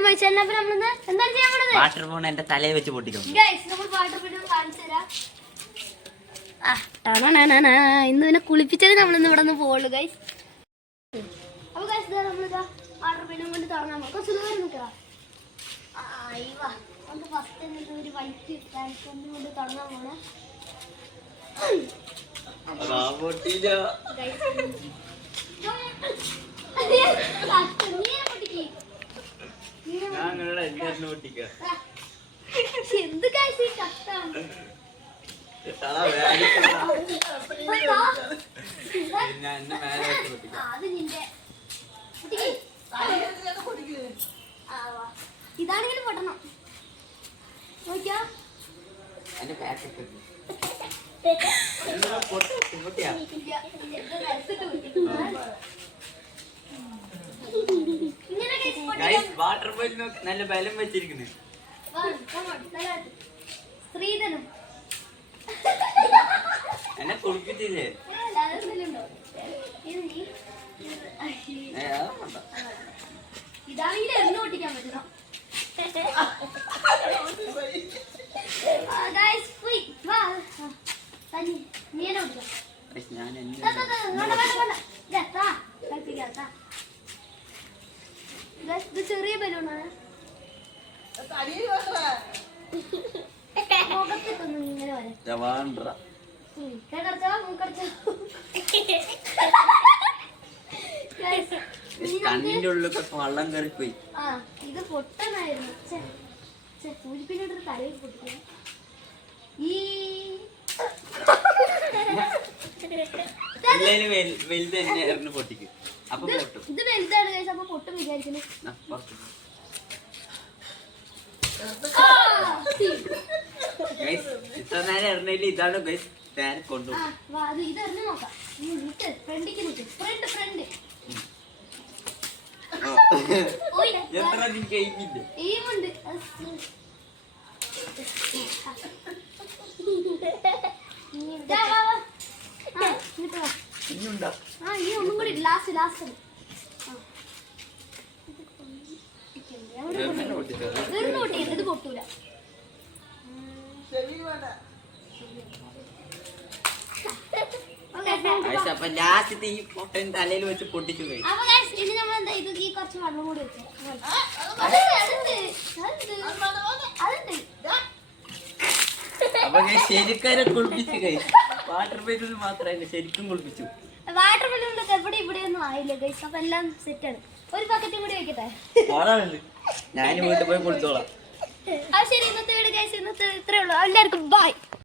Welcome my channel. അപ്പോൾ നമ്മൾ എന്താണ് ചെയ്യാൻ പോകുന്നത്? വാട്ടർ ബലൂൺ എന്റെ തലയിൽ വെച്ച് പൊട്ടിക്കും. ഗയ്സ്, നമ്മൾ വാട്ടർ ബലൂൺ കാണിച്ചു തരാം. ഇന്ന് പിന്നെ കുളിപ്പിച്ചിട്ട് നമ്മളിന്ന് ഇവിടെ നിന്ന് പോകുള്ളൂ ഗൈസ്. അപ്പോൾ ഗൈസ്, നമ്മളിതാ വാട്ടർ ബലൂൺ കൊണ്ട് തുടങ്ങാൻ പോകും. കുറച്ച് ദൂരം നിൽക്കാം. നമുക്ക് ഫസ്റ്റ് ഒരു വൈറ്റ് ടാങ്ക് കൊണ്ട് തുടങ്ങാൻ പോകണം. എന്ത് കാശ് കഷ്ടം. അത് നിന്റെ ഇതാണെങ്കിലും പൊട്ടണം. നോക്കിയാ വാട്ടർ ബലൂൺ നല്ല ബലം വെച്ചിരിക്കുന്നു. സ്ത്രീധനം എന്നെ കുളിപ്പിച്ചില്ലേ? ഇതാണെങ്കിൽ എണ്ണ പൊട്ടിക്കാൻ പറ്റണം. ഇത് ചെറിയ ബലൂണാണ്. മുഖത്തൊന്നും ഇങ്ങനെ വരെ കണ്ണിന്റെ ഉള്ളിലൊക്കെ വെള്ളം കയറിപ്പോയി. ഇത് പൊട്ടനായിരുന്നു. സൂചിപ്പിന്നിട്ട് തലയിൽ പൊട്ടിക്കും. വലുത് തന്നെ എറിഞ്ഞ് പൊട്ടിക്കും. അപ്പൊ പൊട്ടും. ഇത് വലുതാണ് കഴിച്ച അപ്പൊ പൊട്ടും വിചാരിക്കുന്നു. ഇത്ര നേരം എറിഞ്ഞതിൽ ഇതാണ് ഗൈസ് നേരെ കൊണ്ടുപോകും. ഇത് എറിഞ്ഞ് നോക്കാം. ഫ്രണ്ടിക്ക് നിൽക്കും. ഫ്രണ്ട് ഫ്രണ്ട് എത്ര നിനക്ക് എയിമില്ല? എയിമുണ്ട്. ഇനിയുണ്ടോ? ഇനി ഒന്നും കൂടി ലാസ്റ്റ് ലാസ്റ്റ് ഇത് പൊട്ടൂല. അപ്പൊ ലാസ്റ്റ് ഈ പൊട്ടൻ തലയിൽ വെച്ച് പൊട്ടിച്ചു പോയി. ഇനി നമ്മൾ എന്താ ഇത് ഈ കുറച്ച് വെള്ളം കൂടി വെച്ചു. അപ്പൊ ശരിക്കാരെ കുളിപ്പിച്ചു ഗൈസ്. വാട്ടർ ബലൂൺ മാത്രമല്ല ശരിക്കും കുളിപ്പിച്ചു. വാട്ടർ ബലൂൺ എവിടെ ഇവിടെയൊന്നും ആയില്ല ഗൈസ്. അപ്പൊ എല്ലാം സെറ്റാണ്. ഒരു ബക്കറ്റും കൂടി വെക്കട്ടെ. ഞാൻ വീട്ടിൽ പോയി കുളിച്ചോളാം. ശരി, ഇന്നത്തെ വീഡിയോ ഗൈസ് ഇന്നത്തെ ഇത്രേ ഉള്ളൂ. എല്ലാവർക്കും ബൈ.